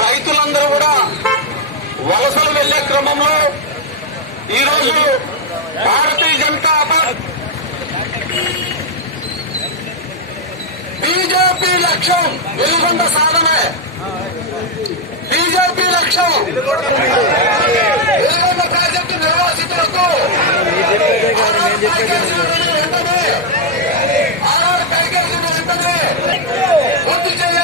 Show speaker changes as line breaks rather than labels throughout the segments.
రైతులందరూ కూడా వలసలు వెళ్ళే క్రమంలో ఈరోజు భారతీయ జనతా పార్టీ బీజేపీ లక్ష్యం వెలుగొండ సాధనే. బీజేపీ లక్ష్యం వెలుగొండ ప్రాజెక్టు నిర్వాసితులకు. ね。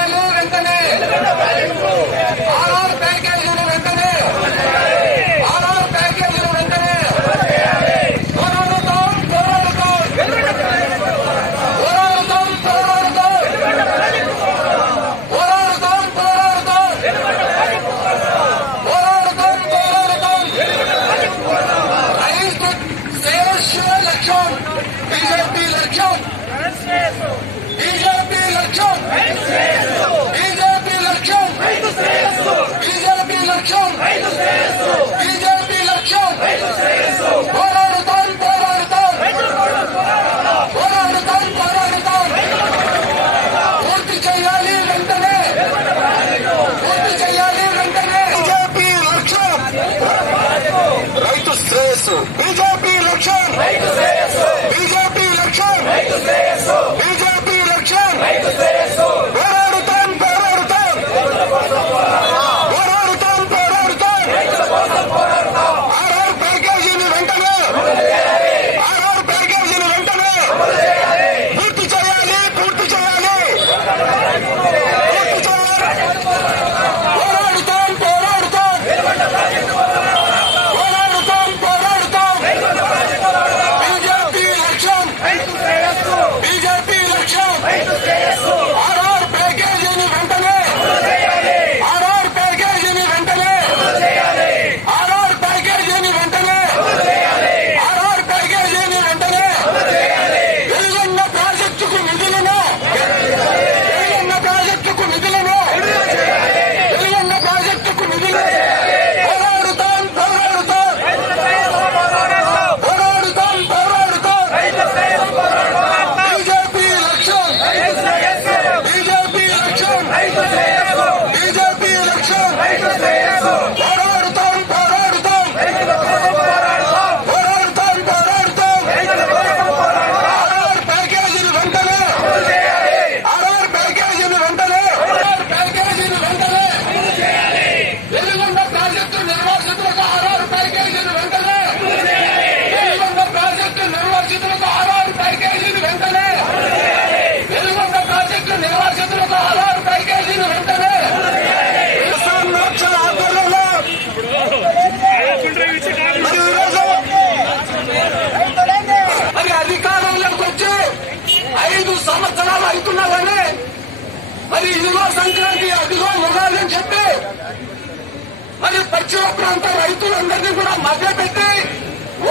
మరి పశ్చిమ ప్రాంత రైతులందరినీ కూడా మధ్య పెట్టి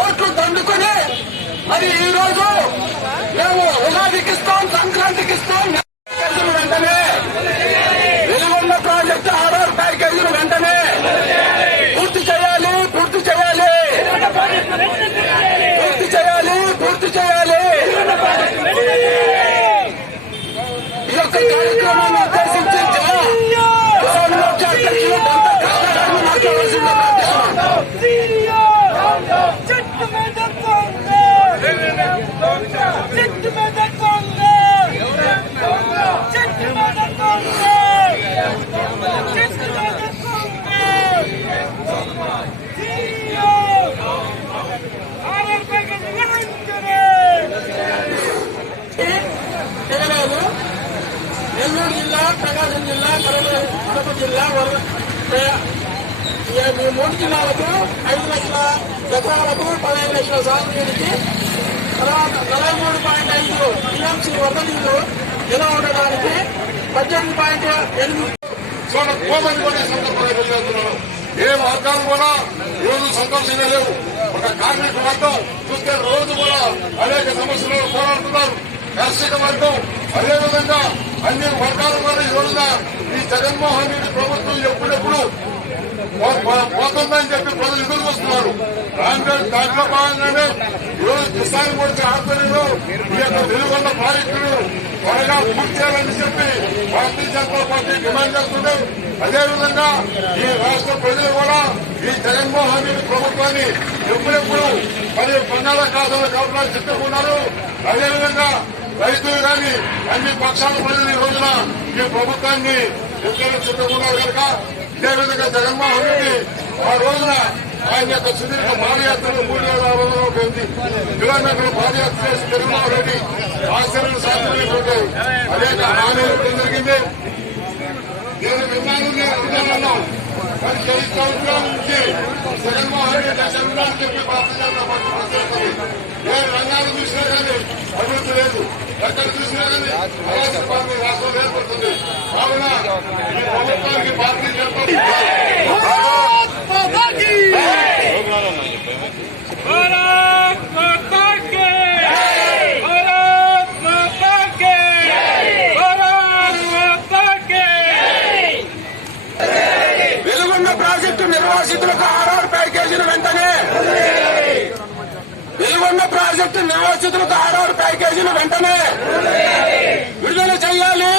ఓట్లు దండుకుని మరి ఈ రోజు మేము ఉగాదికి ఇస్తాం సంక్రాంతికి ఇస్తాం వెంటనే. వెలుగొండ ప్రాజెక్టు ఆర్ఆర్ ప్యాకేజీలు వెంటనే. పూర్తి చేయాలి పూర్తి చేయాలి. పూర్తి చేయాలి పూర్తి చేయాలి. ఈ యొక్క కార్యక్రమాన్ని ప్రకాశం జిల్లా కడప జిల్లా వర- ఈ మూడు జిల్లాలకు ఐదు లక్షల ఎకరాలకు పదహైదు లక్షల సాగునీటికి తర్వాత నలభై మూడు పాయింట్ ఐదు టీఎంసీ వరద నీరు నిల్వ ఉండడానికి పద్దెనిమిది పాయింట్ ఎనిమిది
కోమని కూడా సందర్భంగా తెలియజేస్తున్నాను ఏ మార్గాలు కూడా ఈ రోజు సంతోషంగా లేవు ఒక కార్మిక వర్గం చూస్తే రోజు కూడా అనేక సమస్యలు పోరాడుతున్నారు. కర్షక వర్గం అదేవిధంగా అన్ని వర్గాల కూడా ఈ రోజున ఈ జగన్మోహన్ రెడ్డి ప్రభుత్వం ఎప్పుడెప్పుడు పోతుందని చెప్పి ప్రజలు ఎదురు వస్తున్నారు దాంట్లో దాంట్లో భాగంగానే ఈరోజు కిసాన్ మోర్చా ఆధ్వర్యంలో ఈ యొక్క వెలుగొండ ప్రాజెక్టులు త్వరగా పూర్తి చేయాలని చెప్పి భారతీయ జనతా పార్టీ డిమాండ్ చేస్తుంటే అదేవిధంగా ఈ రాష్ట్ర ప్రజలు కూడా ఈ జగన్మోహన్ రెడ్డి ప్రభుత్వాన్ని ఎప్పుడెప్పుడు మరి బంగాళాఖాతంలో కలపాలని చెప్పుకున్నారు అదేవిధంగా రైతులు కానీ అన్ని పక్షాల ప్రజలు ఈ రోజున ఈ ప్రభుత్వాన్ని ఎక్కడ చుట్టుకున్నారు కనుక ఇదేవిధంగా జగన్మోహన్ రెడ్డి ఆ రోజున ఆయన యొక్క సుదీర్ఘ పాదయాత్రలు మూడు వేల ఆరు వందల ఒక ఎనిమిది పాదయాత్ర చేసి జగన్మోహన్ రెడ్డి ఆశ్చర్యం సాధ్యమైపోతే అనేక హామీలు జరిగింది. నేను విన్నాను నేను అనుకున్నాను మరి చరిత్ర నుంచి జగన్మోహన్ రెడ్డి అసెంబ్లీ చెప్పి భారతీయ జనతా పార్టీ
నివాసితులకు ఆర్ఆర్ ప్యాకేజీని వెంటనే. వెలుగొండ ప్రాజెక్టు నివాసితులకు ఆర్ఆర్ ప్యాకేజీని వెంటనే. విడుదల చేయాలి విడుదల చేయాలి.